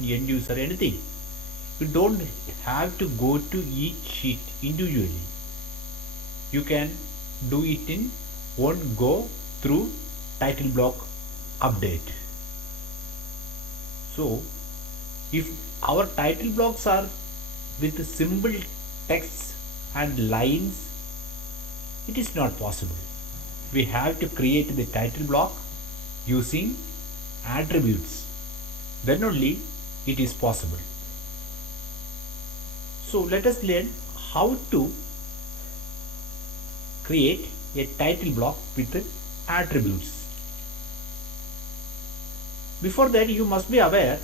end user anything. You don't have to go to each sheet individually. You can do it in one go through title block update. So if our title blocks are with simple text and lines, it is not possible. We have to create the title block using attributes. Then only it is possible. So let us learn how to create a title block with attributes. Before that, you must be aware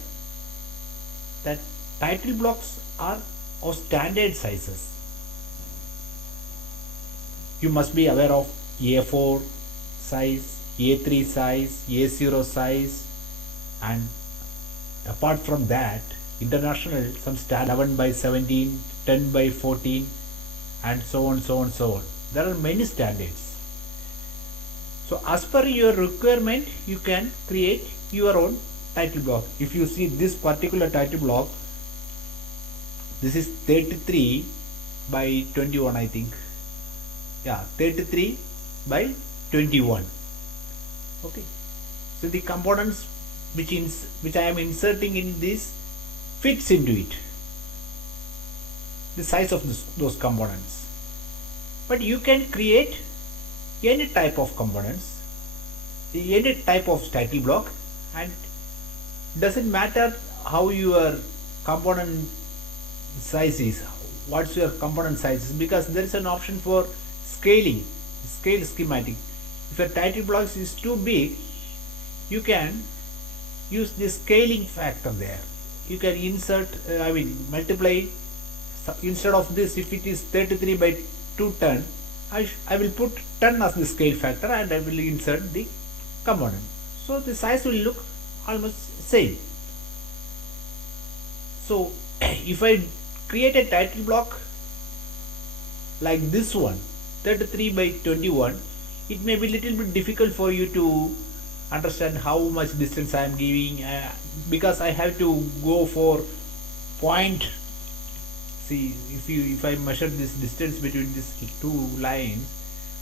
that title blocks are of standard sizes. You must be aware of A4 size, A3 size, A0 size, and apart from that, international some standard 11 by 17, 10 by 14, and so on, so on, so on. There are many standards. So as per your requirement, you can create your own title block. If you see this particular title block, this is 33 by 21, I think. Yeah, 33 by 21. Okay. So the components which I am inserting in this fits into it. The size of those components. But you can create any type of components, any type of title block, and doesn't matter how your component size is, what's your component size is, because there is an option for scaling, scale schematic. If your title blocks is too big, you can use the scaling factor there. You can insert, multiply. Instead of this, if it is 33 by 210, I will put 10 as the scale factor and I will insert the component. So the size will look almost same. So if I create a title block like this one, 33 by 21, it may be little bit difficult for you to understand how much distance I am giving, because I have to go for point. See, if I measure this distance between these two lines,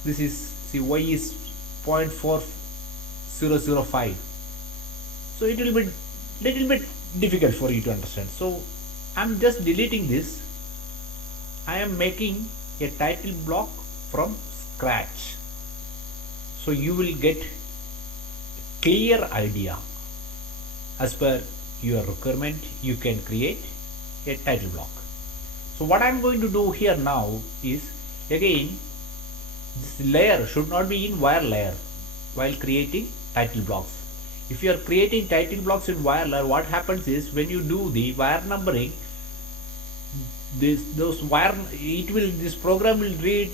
this is, see, y is 0.4005. So it will be little bit difficult for you to understand. So I'm just deleting this. I am making a title block from scratch. So you will get clear idea. As per your requirement, you can create a title block. So what I am going to do here now is, again, this layer should not be in wire layer while creating title blocks. If you are creating title blocks in wire layer, what happens is when you do the wire numbering, this program will read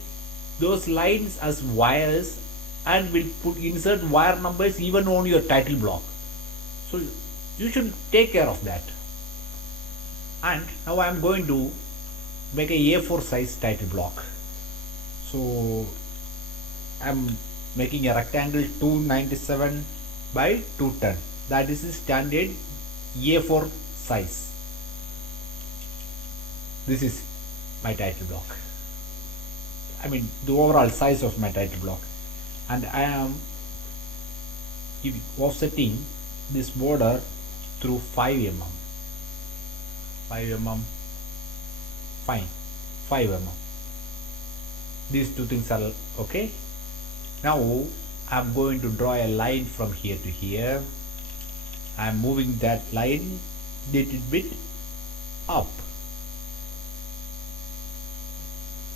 those lines as wires and will insert wire numbers even on your title block. So you should take care of that. And now I am going to make a A4 size title block. So I am making a rectangle 297 by 210. That is the standard A4 size. This is my title block. The overall size of my title block. And I am offsetting this border through 5 mm. 5 mm. Fine. 5 mm. These two things are okay. Now I am going to draw a line from here to here. I am moving that line little bit up.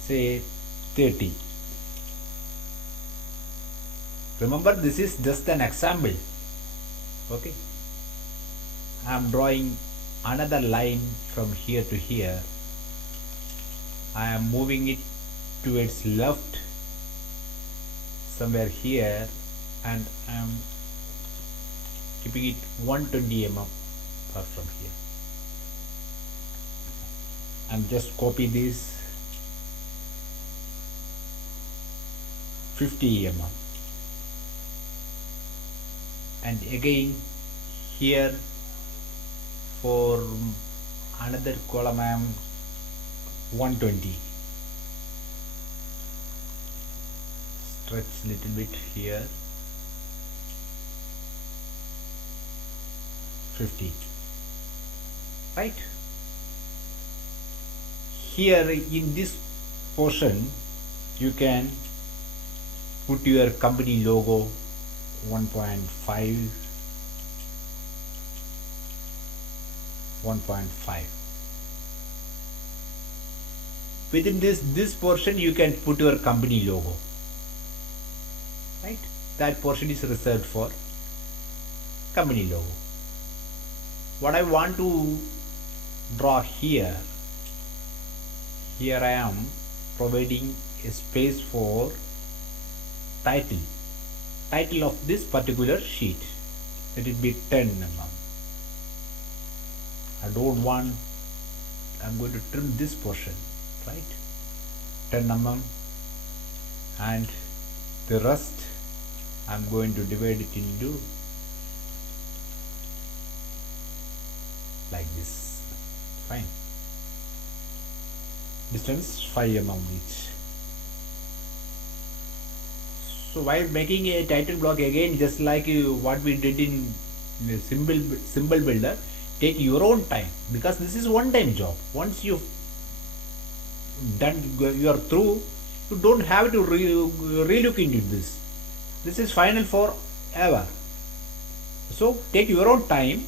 Say 30. Remember, this is just an example. Okay. I am drawing another line from here to here. I am moving it towards left somewhere here, and I am keeping it 120 mm far from here. And just copy this 50 mm. And again here For another column I am 120. Stretch little bit here. 50. Right? Here in this portion you can put your company logo 1.5, 1.5. Within this portion you can put your company logo. Right? That portion is reserved for company logo. What I want to draw here I am providing a space for title of this particular sheet. Let it be 10 mm. I'm going to trim this portion, right? 10 mm, and the rest I'm going to divide it into like this. Fine. Distance 5 mm each. So while making a title block, again just like what we did in the symbol builder, take your own time, because this is one time job. Once you've done, you are through, you don't have to relook into this. This is final forever. So take your own time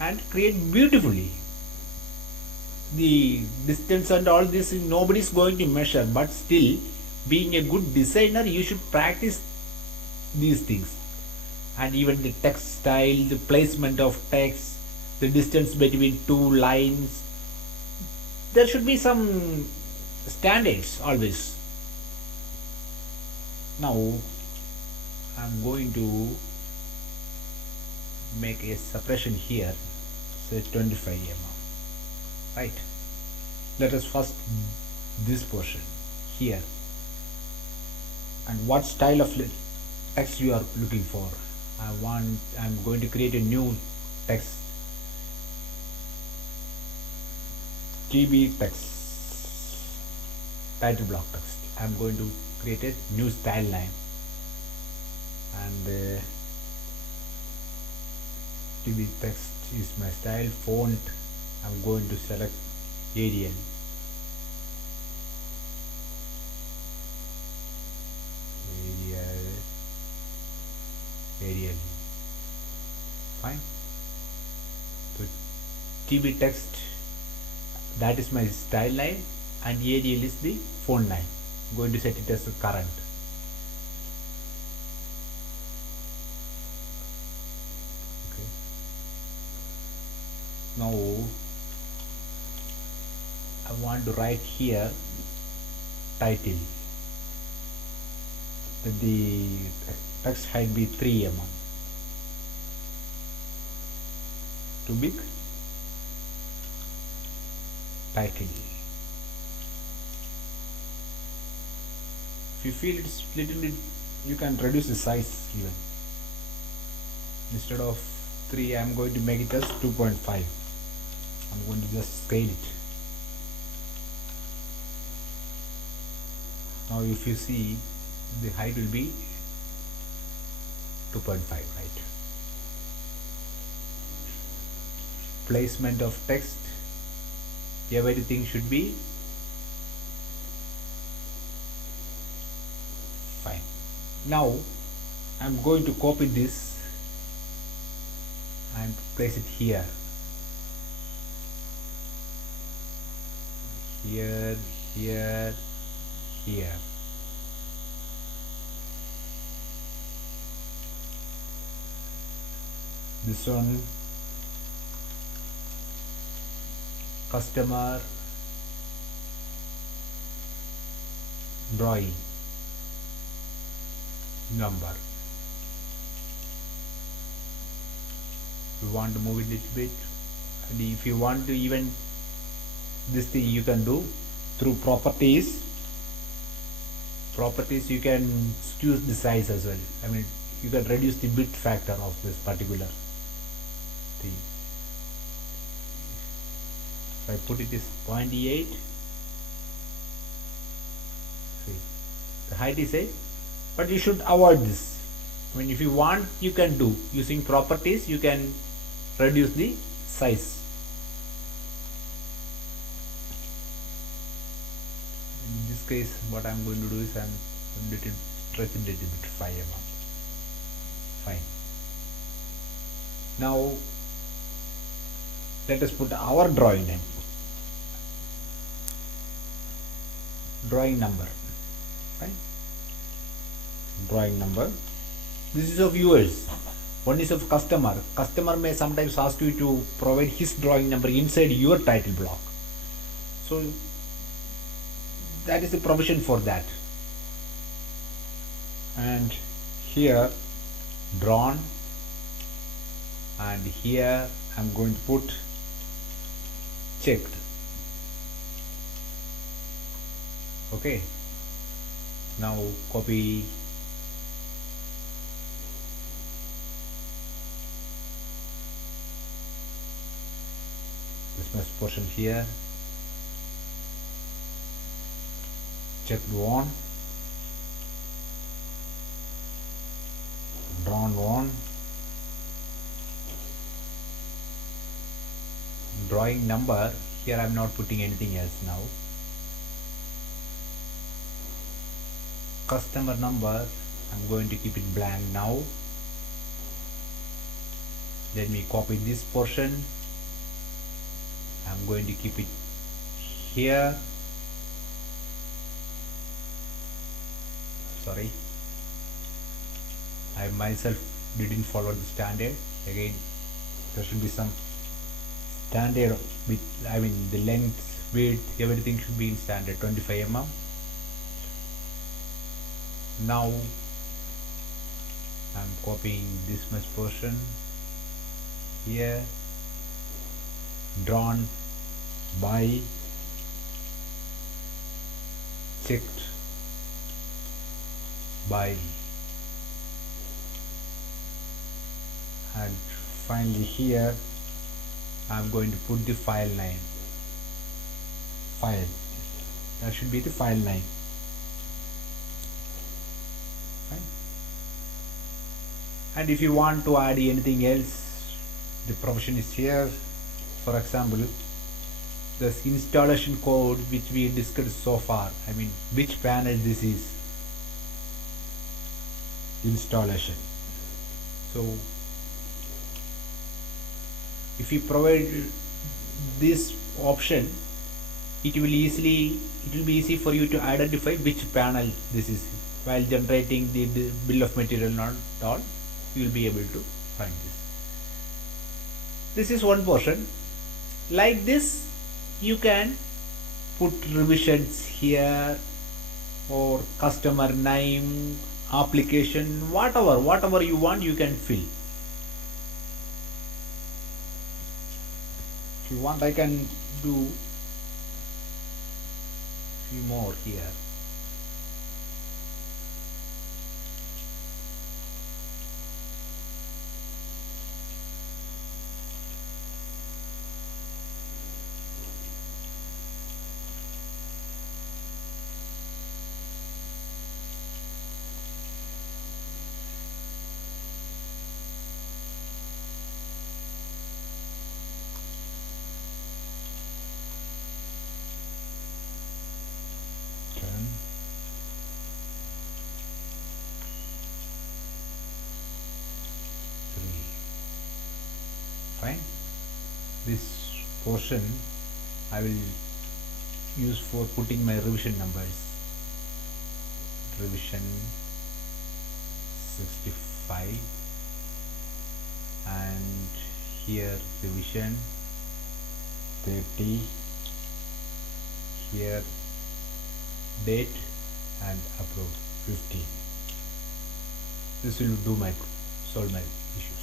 and create beautifully. The distance and all this nobody is going to measure, but still, being a good designer, you should practice these things. And even the text style, the placement of text, the distance between two lines, there should be some standards always. Now I'm going to make a separation here, say 25 mm. Right? Let us first this portion here. And what style of text you are looking for. I'm going to create a new text, TB text, title block text. I'm going to create a new style name, and TB text is my style. Font, I'm going to select Arial. Arial. Fine. So TB text, that is my style line, and Arial is the font line. I'm going to set it as current. Okay. Now I want to write here title. The text height be 3 mm. Too big? Title. If you feel it's little bit, you can reduce the size even. Instead of 3, I am going to make it as 2.5. I'm going to just scale it. Now if you see, the height will be 2.5, right? Placement of text, everything should be fine. Now I'm going to copy this and place it here, here, here, here. This one, customer drawing number. You want to move it a little bit, and if you want to even this thing, you can do through properties. You can choose the size as well. I mean, you can reduce the bit factor of this particular thing. If I put it as 0.8, see the height is 8, but you should avoid this. I mean, if you want, you can do using properties, you can reduce the size. In this case, what I'm going to do is I'm going to stretch it a little bit 5 mm. Fine. Now let us put our drawing name, drawing number. Fine. Drawing number. This is of yours. One is of customer. Customer may sometimes ask you to provide his drawing number inside your title block. So that is the provision for that. And here drawn, and here I'm going to put checked. Okay. Now copy this mesh portion here, checked one, drawn one, drawing number. Here I'm not putting anything else now. Customer number, I'm going to keep it blank now. Let me copy this portion. I'm going to keep it here. Sorry, I myself didn't follow the standard. Again, there should be some standard with, I mean, the length, width, everything should be in standard 25 mm. Now I'm copying this much portion here, drawn by, checked by, and finally here I'm going to put the file name. File, that should be the file name. Fine. And if you want to add anything else, the provision is here. For example, this installation code which we discussed so far, I mean, which panel this is, installation. So if you provide this option, it will be easy for you to identify which panel this is while generating the bill of material and all. You will be able to find this. This is one portion. Like this, you can put revisions here, or customer name, application, whatever you want, you can fill. If you want, I can do few more here. Fine. This portion I will use for putting my revision numbers. Revision 65, and here revision 30, here date, and upload 15. This will solve my issues.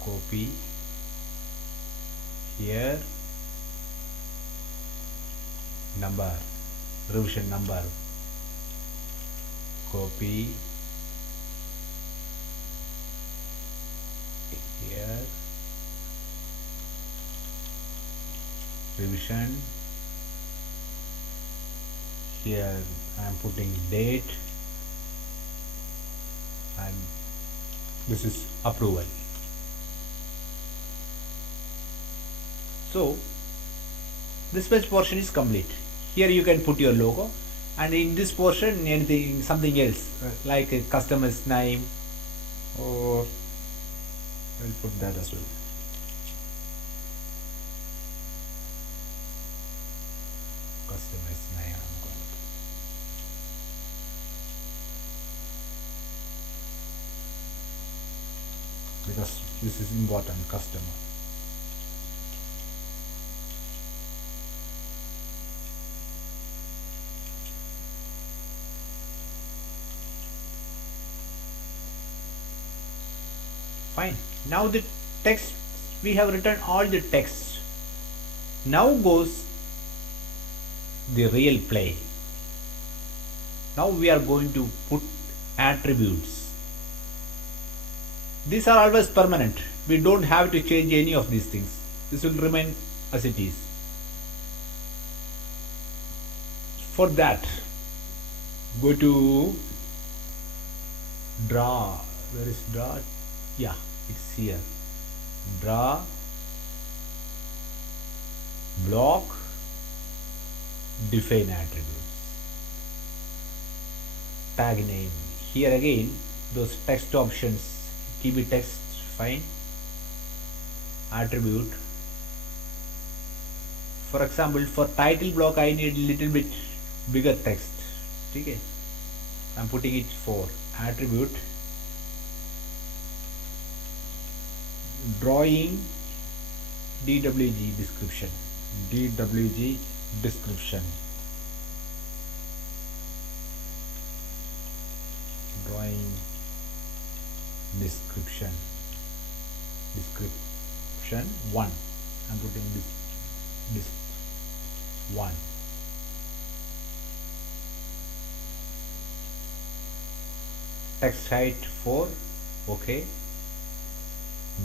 Copy here, number, revision number, copy here, revision. Here I am putting date, and this is approval. So this much portion is complete. Here you can put your logo, and in this portion anything, something else like a customer's name, or I will put that as well. Customer's name I'm going to. Because this is important, customer. Fine. Now the text, we have written all the text. Now goes the real play. Now we are going to put attributes. These are always permanent. We don't have to change any of these things. This will remain as it is. For that, go to draw. Where is draw? Yeah, it's here. Draw, block, define attributes. Tag name. Here again, those text options, TB text, fine. Attribute. For example, for title block, I need a little bit bigger text. Okay, I'm putting it for attribute. Drawing DWG description. DWG description. Drawing description. Description 1. I'm putting this 1. Text height 4. Okay.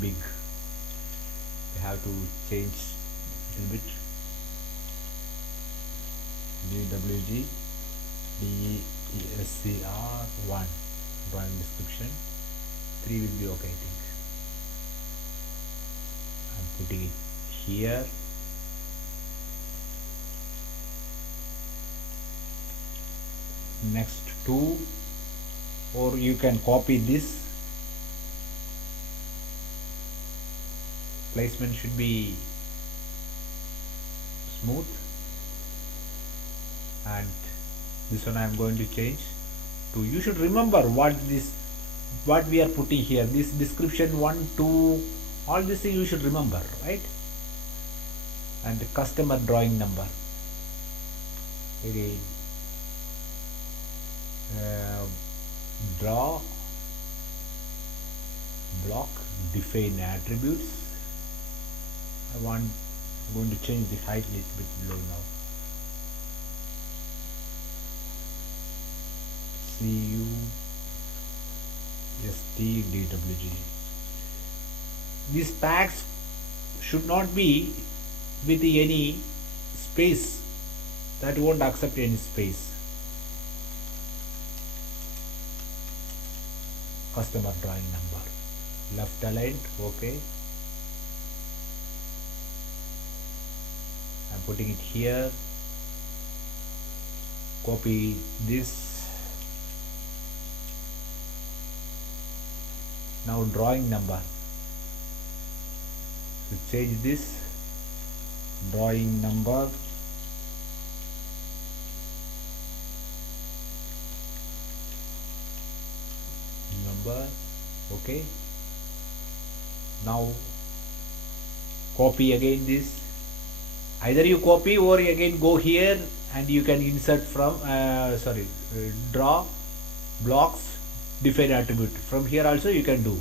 Big. We have to change a little bit. DWG DESCR 1. Drawing description 3 will be okay, I think. I'm putting it here. Next 2, or you can copy this. Placement should be smooth, and this one I am going to change to. You should remember what we are putting here. This description 1, 2, all this thing you should remember, right? And the customer drawing number again. Draw, block, define attributes. I'm going to change the height a little bit below now. CUSTDWG. These tags should not be with any space. That won't accept any space. Customer drawing number. Left aligned, okay. I'm putting it here. Copy this. Now drawing number. So change this. Drawing number. Okay. Now copy again this. Either you copy or you again go here and you can insert from draw, blocks, define attribute. From here also you can do.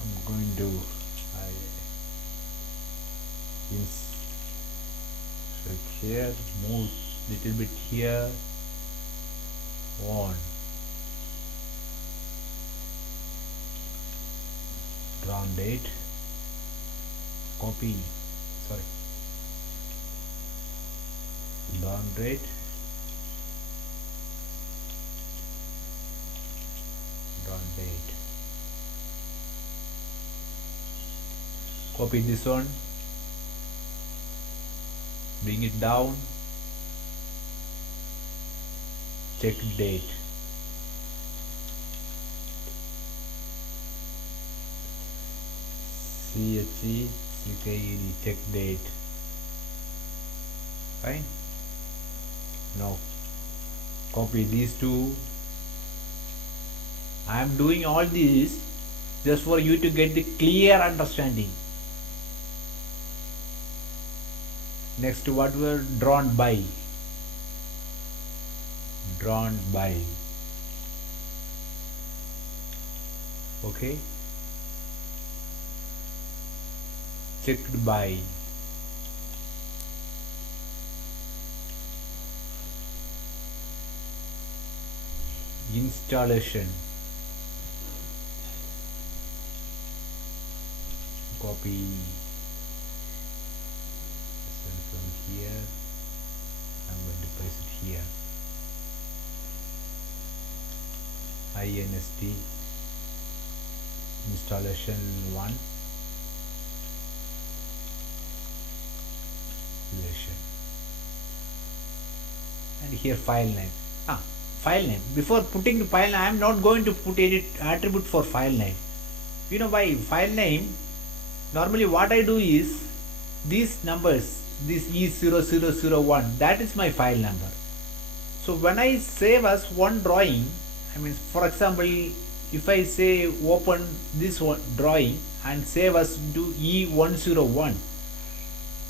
I'm going to insert here, move little bit here, on. Drawn date, copy, sorry, learn rate, run date, copy this one, bring it down, check date, CHE CKED, check date. Fine. Now copy these two. I am doing all this just for you to get the clear understanding. Next, what were drawn by? Drawn by. Okay. Checked by. Installation. Copy this one from here. I'm going to place it here. INST installation 1. And here file name. File name. Before putting the file name, I am not going to put any attribute for file name. You know, by file name, normally what I do is these numbers, this E0001, that is my file number. So when I save as one drawing, I mean, for example, if I say open this one drawing and save as to E101,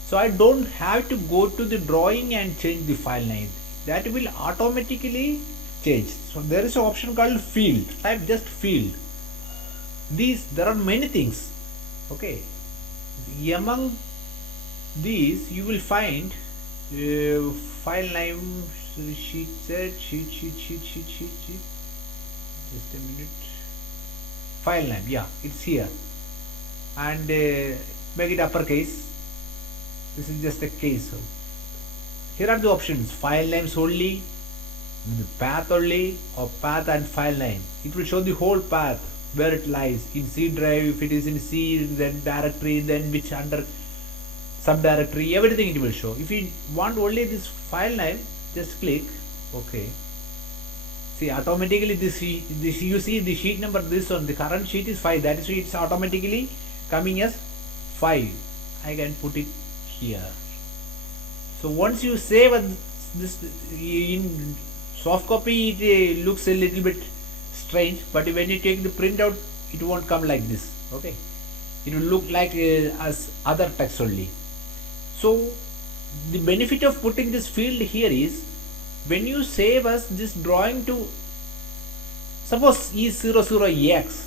so I don't have to go to the drawing and change the file name. That will automatically change. So there is an option called field. Type just field. There are many things. Okay. Among these you will find file name, sheet. Just a minute. File name, yeah, it's here. And make it uppercase. This is just a case. So here are the options: file names only, path only, or path and file name. It will show the whole path where it lies in C drive. If it is in C, then directory, then which under subdirectory, everything it will show. If you want only this file name, just click OK. See, automatically this you see the sheet number, this one, the current sheet is 5. That is why it's automatically coming as 5. I can put it here. So once you save this in soft copy, it looks a little bit strange, but when you take the printout, it won't come like this. Okay, it will look like as other text only. So the benefit of putting this field here is, when you save as this drawing to suppose E00X,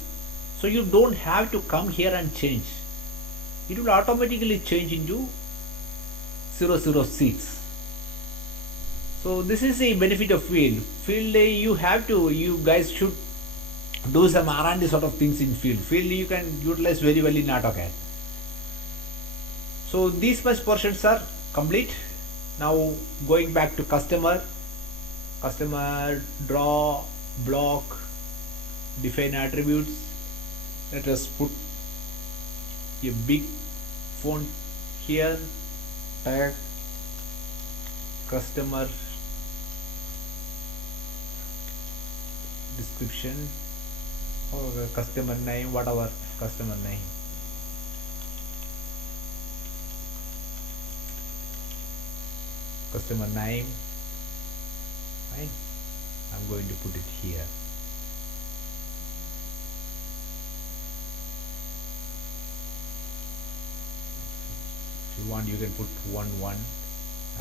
so you don't have to come here and change. It will automatically change into 006. So this is a benefit of field. You guys should do some R&D sort of things in field. Field you can utilize very well in AutoCAD. So these much portions are complete. Now going back to customer, draw, block, define attributes. Let us put a big font here. Tag customer description or customer name, whatever customer name. Customer name. Fine. I'm going to put it here. If you want, you can put 1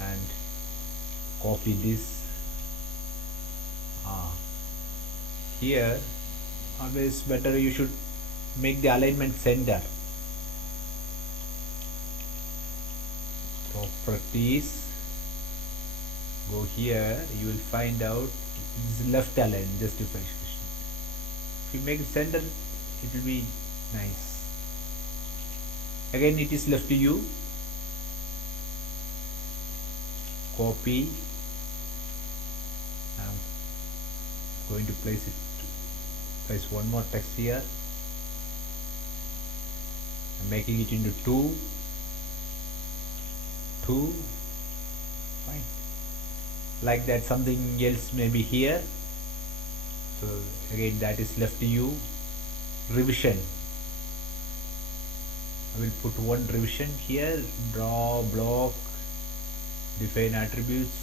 and copy this. Here always better you should make the alignment center. Properties, go here, you will find out it's left align justification. If you make it center, it will be nice. Again it is left to you. Copy. I'm going to place one more text here. I'm making it into two. Fine. Like that, something else may be here. So again that is left to you. Revision. I will put one revision here. Draw block. Define attributes.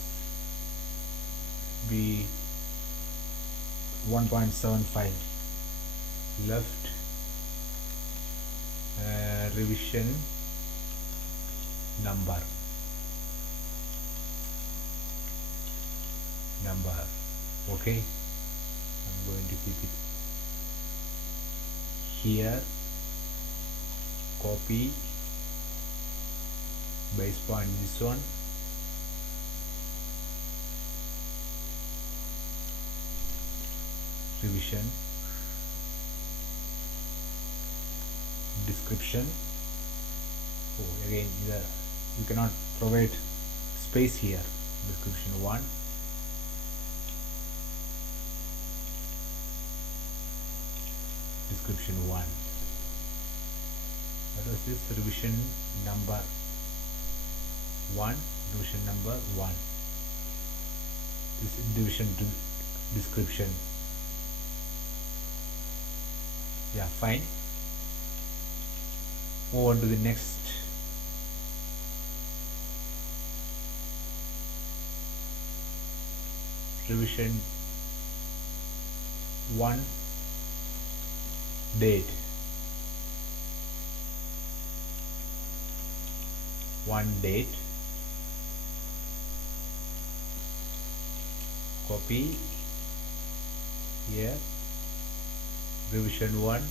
Be 1.75. Left. Revision number. Okay, I'm going to keep it here. Copy base point this one. Revision description. Oh, again you cannot provide space here. Description 1. Description 1. What was this? Revision number 1. Revision number 1. This is division description. Yeah, fine. Move on to the next. Revision 1. Date. 1 date. Copy here. Revision 1.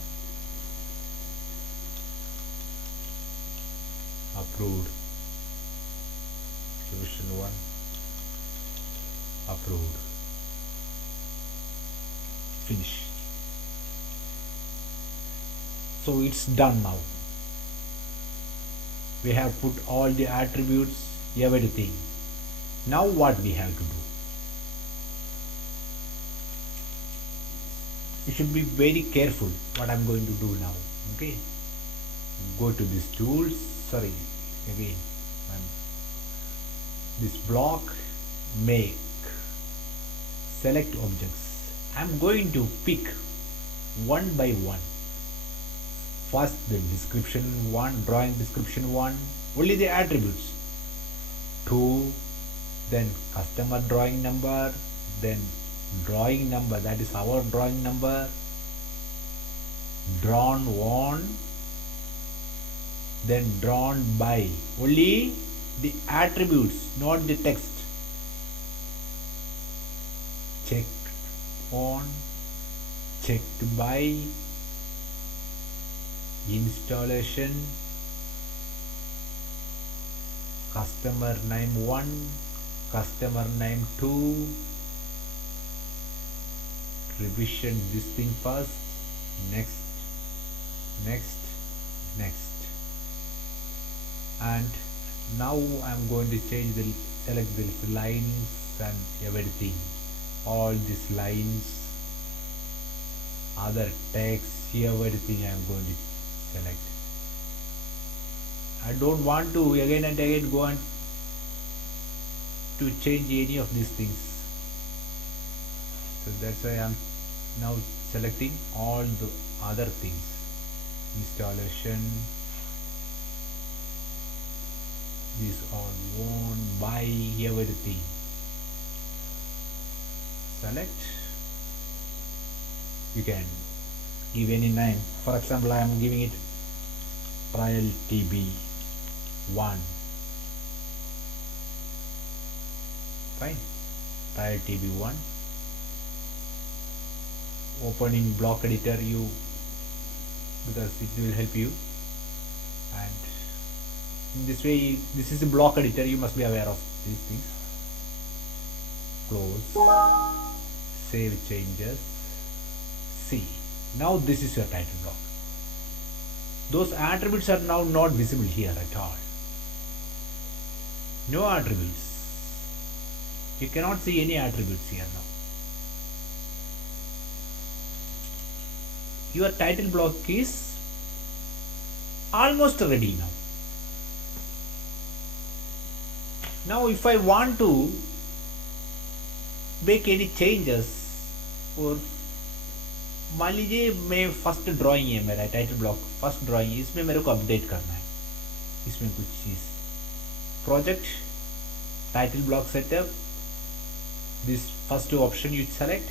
Approved. Revision 1. Approved. Finish. So it's done now. We have put all the attributes, everything. Now what we have to do? You should be very careful what I'm going to do now. Okay. Go to this tools. Sorry. Again. This block. Make. Select objects. I'm going to pick one by one. First the description 1, drawing description 1, only the attributes. 2, then customer drawing number, then drawing number, that is our drawing number, drawn on, then drawn by, only the attributes, not the text. Checked on, checked by, installation, customer name 1, customer name 2, revision this thing first, next, and now I'm going to change select these lines and everything, all these lines, other text, everything I'm going to select. I don't want to again and again go on to change any of these things. So that's why I'm now selecting all the other things. Installation, these are on, by, everything. Select. You can give any name. For example, I am giving it trial TB1. Fine. Trial TB1. Opening block editor, because it will help you. And in this way, this is a block editor. You must be aware of these things. Close. Save changes. See. Now this is your title block. those attributes are now not visible here at all. No attributes. You cannot see any attributes here now. Your title block is almost ready now. Now if I want to make any changes, और मान लीजिए मैं first drawing है मेरा title block, first drawing, इसमें मेरे को update करना है, इसमें कुछ चीज़, project title block setup, this first option you select,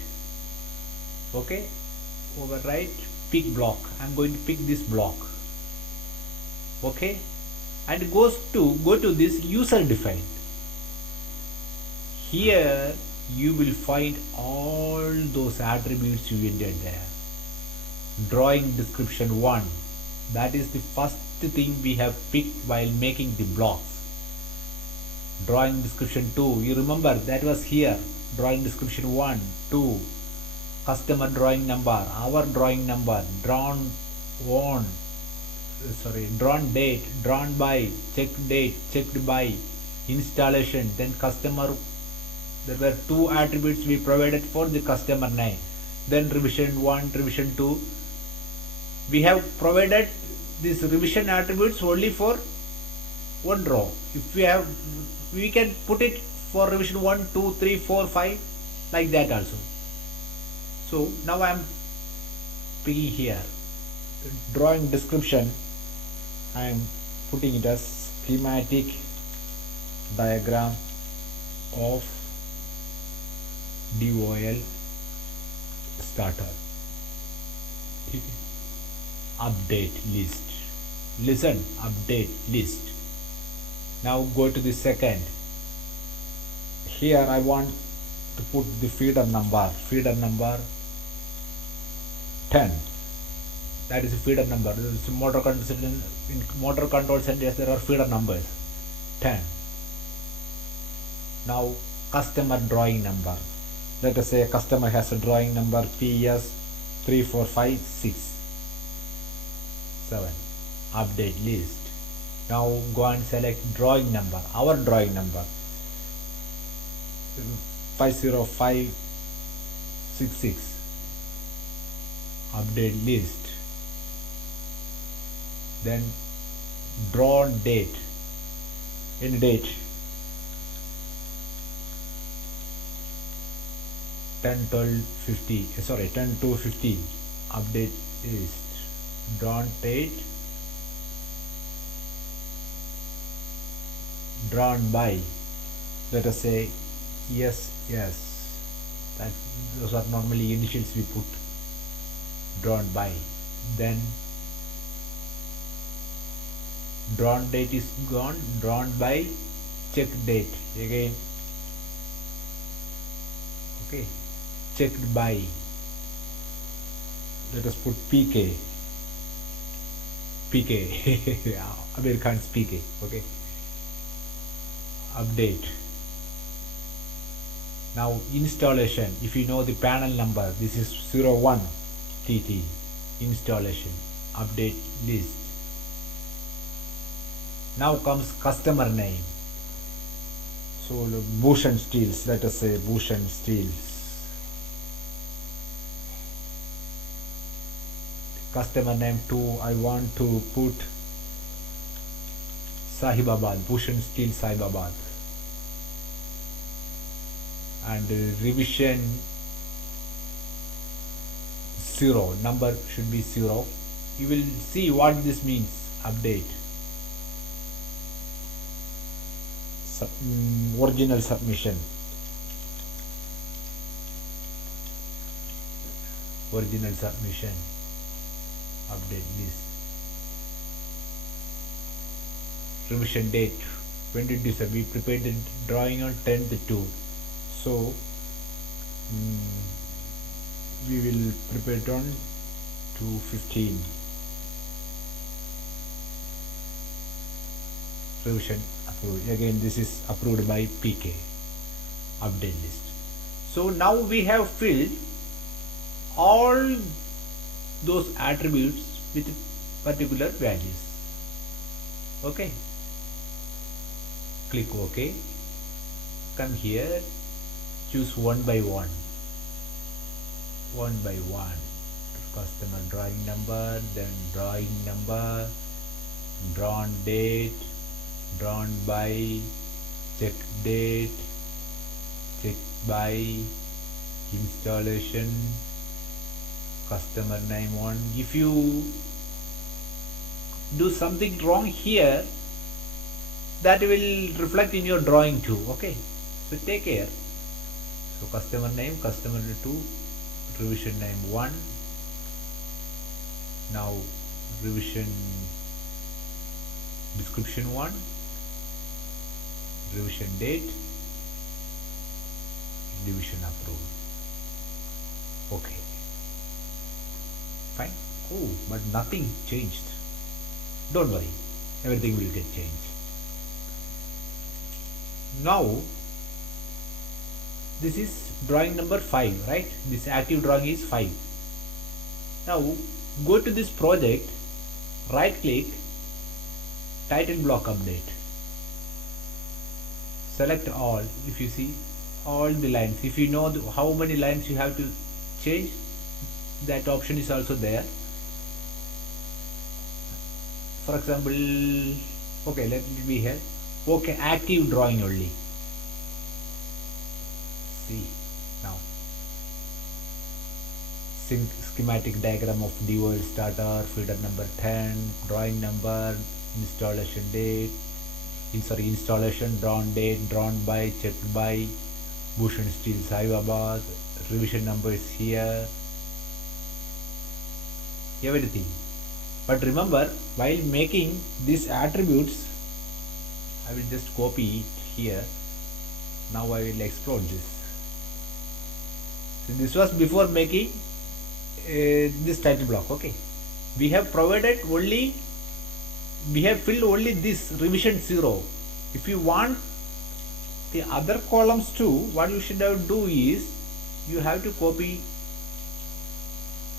okay, override pick block. I'm going to pick this block, okay, and go to this user defined. Here you will find all those attributes you entered there. Drawing description 1, that is the first thing we have picked while making the blocks. Drawing description 2, you remember that was here. Drawing description 1, 2, customer drawing number, our drawing number, drawn date, drawn by, checked date, checked by, installation, then customer. There were 2 attributes we provided for the customer name. Then revision 1, revision 2. We have provided these revision attributes only for one row. If we can put it for revision 1, 2, 3, 4, 5, like that also. So now I am picking here. Drawing description, I am putting it as schematic diagram of DOL starter. Update list. Listen, update list. Now go to the second. Here I want to put the feeder number 10. That is a feeder number. In motor control centers there are feeder numbers 10. Now customer drawing number. Let us say a customer has a drawing number PS 3456 7. Update list. Now go and select drawing number, our drawing number 50566. Update list. Then drawn date, end date 10/2/50. Update list. Drawn date, drawn by, let us say yes. Those are normally initials we put. Drawn by. Then drawn date is gone. Drawn by, check date again. Okay, checked by. Let us put PK. Americans PK. Okay. Update. Now installation. If you know the panel number, this is 01 TT. Installation. Update list. Now comes customer name. So Bhushan Steels, let us say Bhushan Steels. Customer name 2, I want to put Sahibabad, Bhushan Steel Sahibabad. And revision 0, number should be 0. You will see what this means. Update. Original submission. Update list. Revision date. When did you submit? We prepared the drawing on 10/2. So we will prepare it on 2/15. Revision approved. Again, this is approved by PK. Update list. So now we have filled all those attributes with particular values. Okay, click OK. Come here, choose one by one, customer drawing number, then drawing number, drawn date, drawn by, check date, check by, installation, customer name one. If you do something wrong here, that will reflect in your drawing too. Okay, so take care. So customer name, customer 2, revision name 1. Now revision description 1, revision date, revision approved. Okay, fine. Oh, but nothing changed. Don't worry, everything will get changed. Now this is drawing number 5, right? This active drawing is 5. Now go to this project, right click, title block update, select all. If you see all the lines, if you know how many lines you have to change, that option is also there. For example, okay, let it be here. Okay, active drawing only. See now, schematic diagram of the world starter, feeder number 10, drawing number, installation date, installation, drawn date, drawn by, checked by, Bhushan Steel Saibabad, revision number is here, everything. But remember, while making these attributes, I will just copy it here. Now I will explode this. So this was before making this title block. Okay, we have provided only, we have filled only this revision 0. If you want the other columns too, what you should have do is you have to copy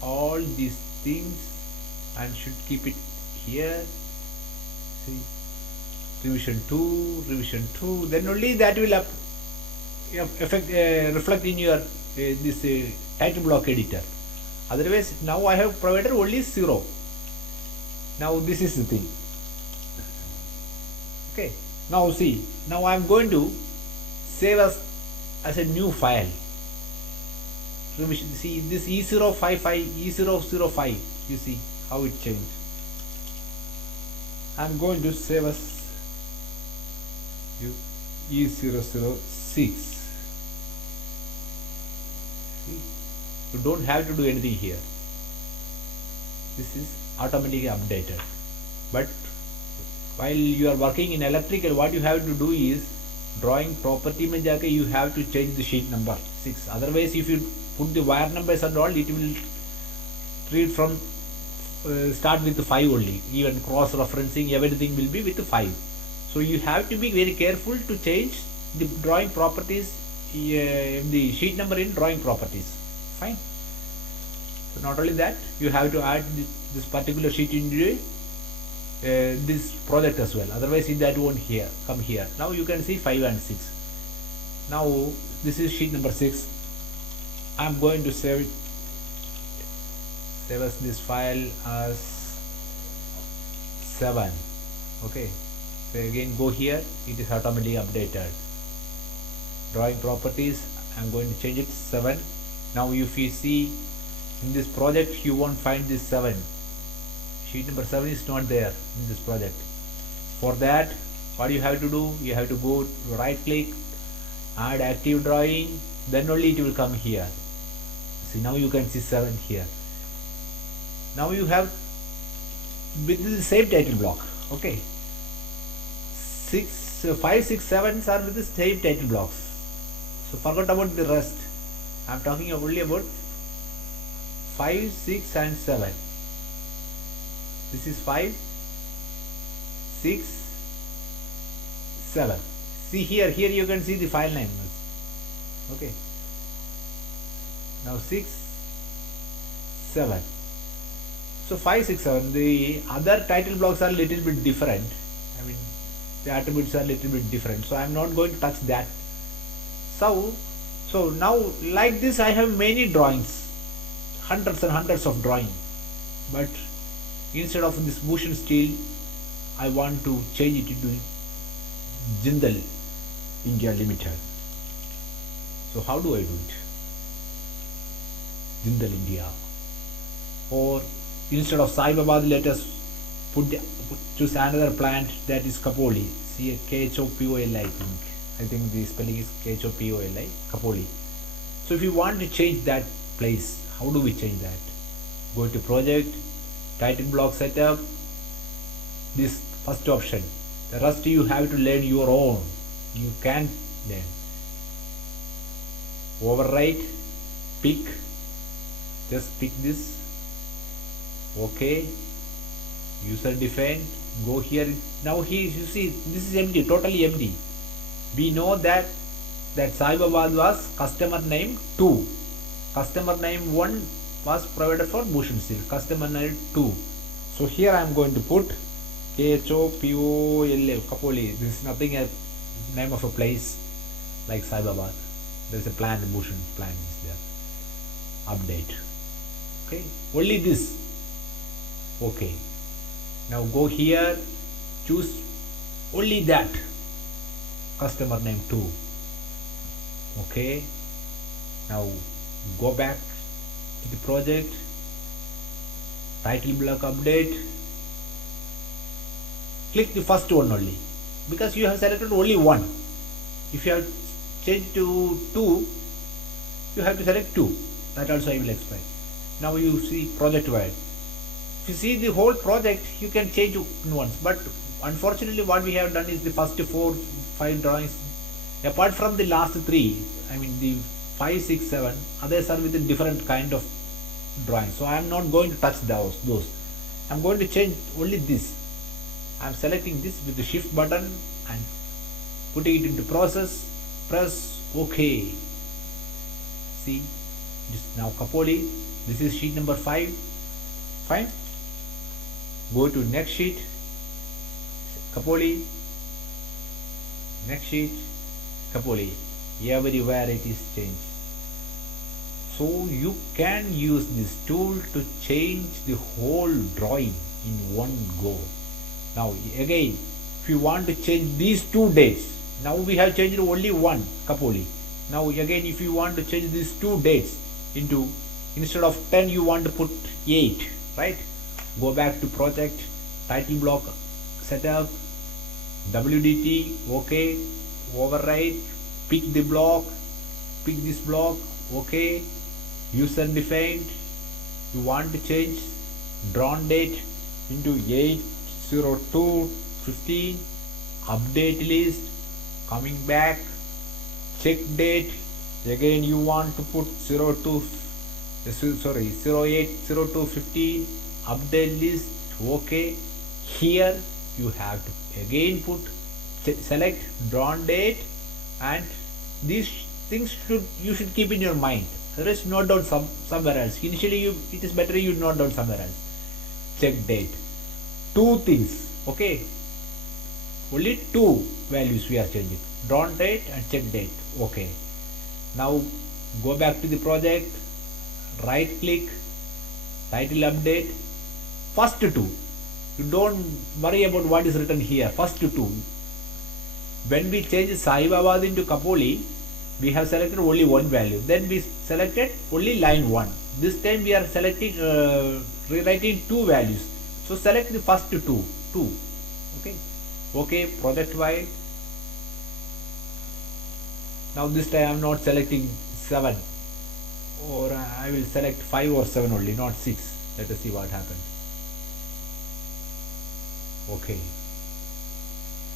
all these things and should keep it here. See, revision 2, then only that will reflect in your this title block editor. Otherwise, now I have provided only 0. Now this is the thing. Okay, now see, now I am going to save as a new file. Revision, see this E055, E005, you see how it changed. I am going to save as E006. You don't have to do anything here. This is automatically updated. But while you are working in electrical, what you have to do is drawing property mein jaake you have to change the sheet number 6. Otherwise, if you put the wire numbers and all, it will read from start with 5 only. Even cross referencing, everything will be with 5. So you have to be very careful to change the drawing properties, the sheet number in drawing properties. Fine. So not only that, you have to add this particular sheet into this project as well. Otherwise, that won't come here. Now you can see 5 and 6. Now this is sheet number 6. I am going to save as this file as 7. Okay. So again go here. It is automatically updated. Drawing properties. I am going to change it 7. Now if you see in this project, you won't find this 7. Sheet number 7 is not there in this project. For that, what you have to do, you have to go right click, add active drawing, then only it will come here. See, now you can see 7 here. Now you have with the same title block. Okay, 5, 6, 7 are with the same title blocks. So forget about the rest. I am talking only about 5, 6 and 7. This is 5, 6, 7. See here you can see the file name. Okay. Now 6, 7. So 5, 6, 7. The other title blocks are little bit different. I mean, the attributes are little bit different. So I am not going to touch that. So now like this I have many drawings, hundreds and hundreds of drawings. But instead of this Bhushan Steel, I want to change it into Jindal India Limited. So how do I do it? Jindal India. Or instead of Saibabad, let us choose another plant, that is Khopoli. See, Khopoli, I think the spelling is Khopoli, Khopoli. So if you want to change that place, how do we change that? Go to project, title block setup, this first option. The rest you have to learn your own. You can learn. Overwrite, pick, just pick this. Okay, user defined, go here. Now here you see this is empty, totally empty. We know that Saibabad was customer name 2, customer name 1 was provided for Bhushan Steel, customer name 2. So here I am going to put Khopoli, Khopoli. This is nothing a name of a place like Saibabad. There is a plant, Bhushan plant is there. Update. Okay, only this. Okay, now go here, choose only that, customer name 2. Okay, now go back to the project, title block update, click the first one only, because you have selected only one. If you have changed to 2, you have to select 2. That also I will explain. Now you see project wide. If you see the whole project, you can change once, but unfortunately what we have done is the first 4, 5 drawings, apart from the last 3, I mean the 5, 6, 7, others are with a different kind of drawing. So I am not going to touch those. I am going to change only this. I am selecting this with the shift button and putting it into process, press OK. See, this now Khopoli, this is sheet number 5, fine. Go to next sheet, Khopoli, next sheet, Khopoli. Everywhere it is changed. So you can use this tool to change the whole drawing in one go. Now again, if you want to change these 2 dates, now we have changed only one, Khopoli. Now again, if you want to change these 2 dates into, instead of 10 you want to put 8, right? Go back to project, title block setup, WDT, OK, override, pick the block, pick this block, OK, user defined. You want to change drawn date into 8/02/15, update list, coming back, check date. Again you want to put 08/02/15, update list. OK, here you have to again put, select drawn date, and these things you should keep in your mind. Otherwise note down somewhere else. Initially it is better you note down somewhere else. Check date. 2 things. Okay, only 2 values we are changing, drawn date and check date. Okay, now go back to the project, right click, title update, first 2. You don't worry about what is written here, first 2. When we change Saibabad into Khopoli, we have selected only one value. Then we selected only line 1. This time we are selecting, rewriting 2 values. So select the first 2. Okay. Okay, project wide. Now this time I am not selecting 7, or I will select 5 or 7 only, not 6. Let us see what happens. Okay.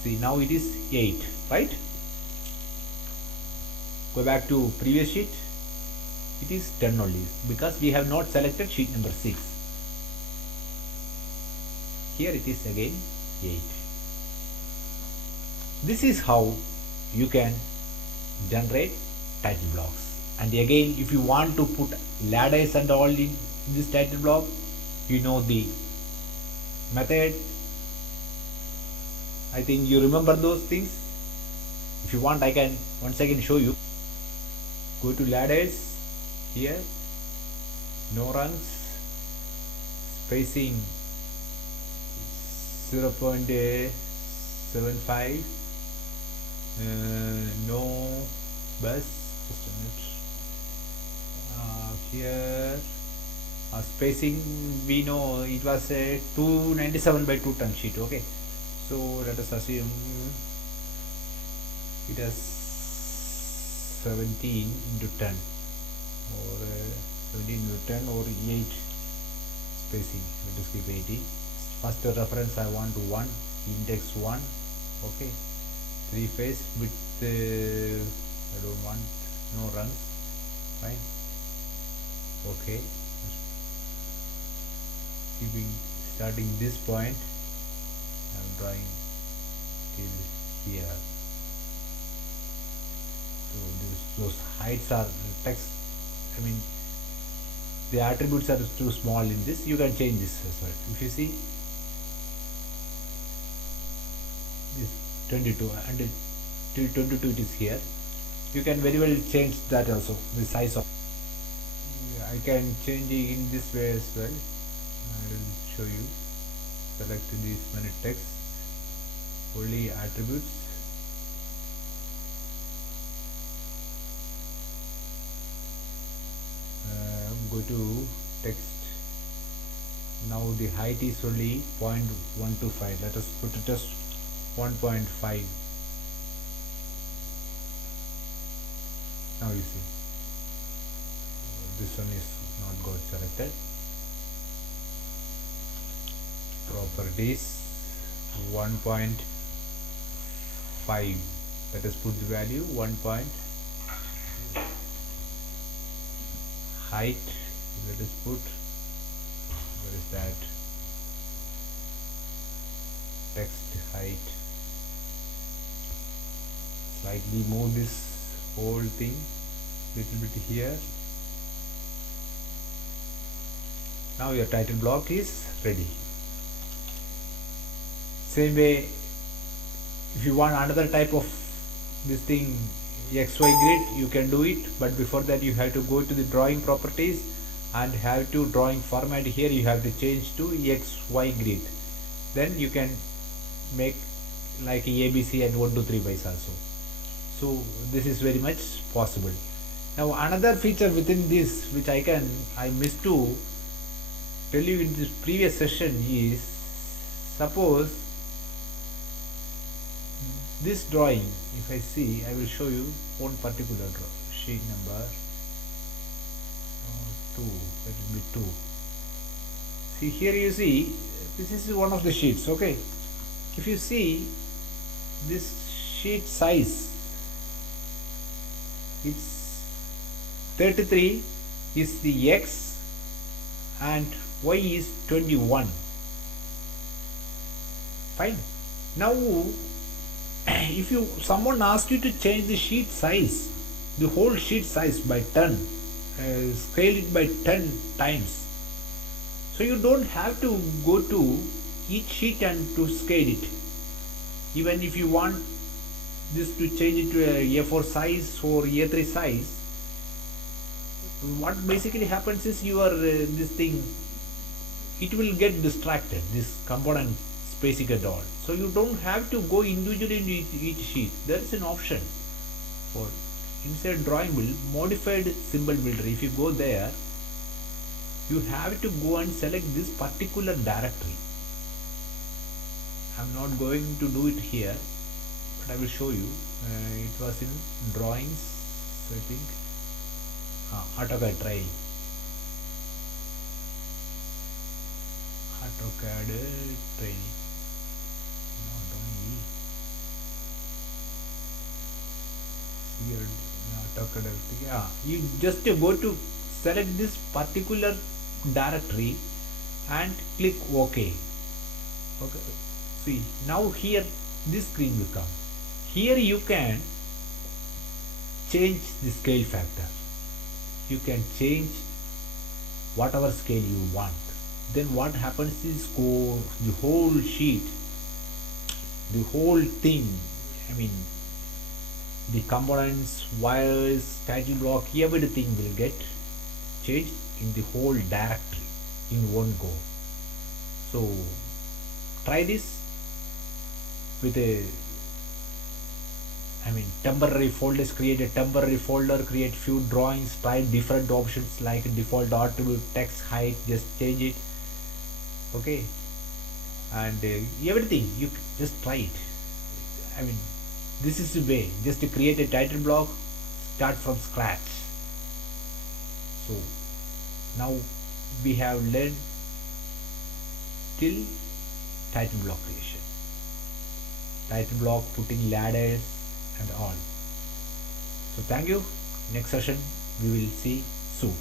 See, now it is 8, right? Go back to previous sheet. It is 10 only, because we have not selected sheet number 6. Here it is again 8. This is how you can generate title blocks. And again, if you want to put ladders and all in this title block, You know the method. I think you remember those things. If you want, I can once again show you. Go to ladders here, no rungs, spacing 0.75, no bus, just a minute. Here spacing, we know it was a 297 by 2 ton sheet. Okay, so let us assume it has 17 into 10 or 17 into 10 or 8 spacing. Let us keep 80. First reference I want 1, index 1. Okay, 3 phase with I don't want no runs. Fine. Okay, keeping starting this point, I'm drawing till here. So those heights are text, I mean the attributes are too small in this. You can change this as well. If you see this 22 and till 22 it is here, you can very well change that also, the size of. I can change it in this way as well. I will show you. Select these many text, only attributes. Go to text. Now the height is only 0.125. Let us put it as 1.5. Now you see this one is not got selected. Properties 1.5. Let us put the value 1. Height, let us put, where is that, text height. Slightly move this whole thing little bit here. Now your title block is ready. Same way, if you want another type of this thing XY grid, you can do it, but before that you have to go to the drawing properties and have to drawing format. Here you have to change to XY grid, then you can make like ABC and 1 2 3 bytes also. So this is very much possible. Now another feature within this which I missed to tell you in this previous session is, suppose this drawing, if I see, I will show you one particular sheet number 2, that will be 2. See here, you see this is one of the sheets. Okay, if you see this sheet size, it's 33 is the X and Y is 21. Fine. Now if someone asks you to change the sheet size, the whole sheet size by 10, scale it by 10 times, so you don't have to go to each sheet and to scale it. Even if you want this to change it to a A4 size or A3 size, what basically happens is your this thing, it will get distracted, this component spacing and all. So you don't have to go individually in each sheet. There is an option for inside drawing build, modified symbol builder. If you go there, you have to go and select this particular directory. I'm not going to do it here, but I will show you. It was in drawings, I think. AutoCAD training. AutoCAD training. Here, AutoCAD. Yeah, you just go to select this particular directory and click OK. Okay. See, now here this screen will come. Here you can change the scale factor. You can change whatever scale you want. then what happens is go the whole sheet, the whole thing, I mean the components, wires, title block, everything will get changed in the whole directory in one go. So try this with a, I mean temporary folders, create a temporary folder, create few drawings, try different options like default attribute, text height, just change it, okay, and everything you just try it. I mean this is the way just to create a title block, start from scratch. So now we have learned till title block creation, title block, putting ladders and all. So thank you. Next session we will see soon.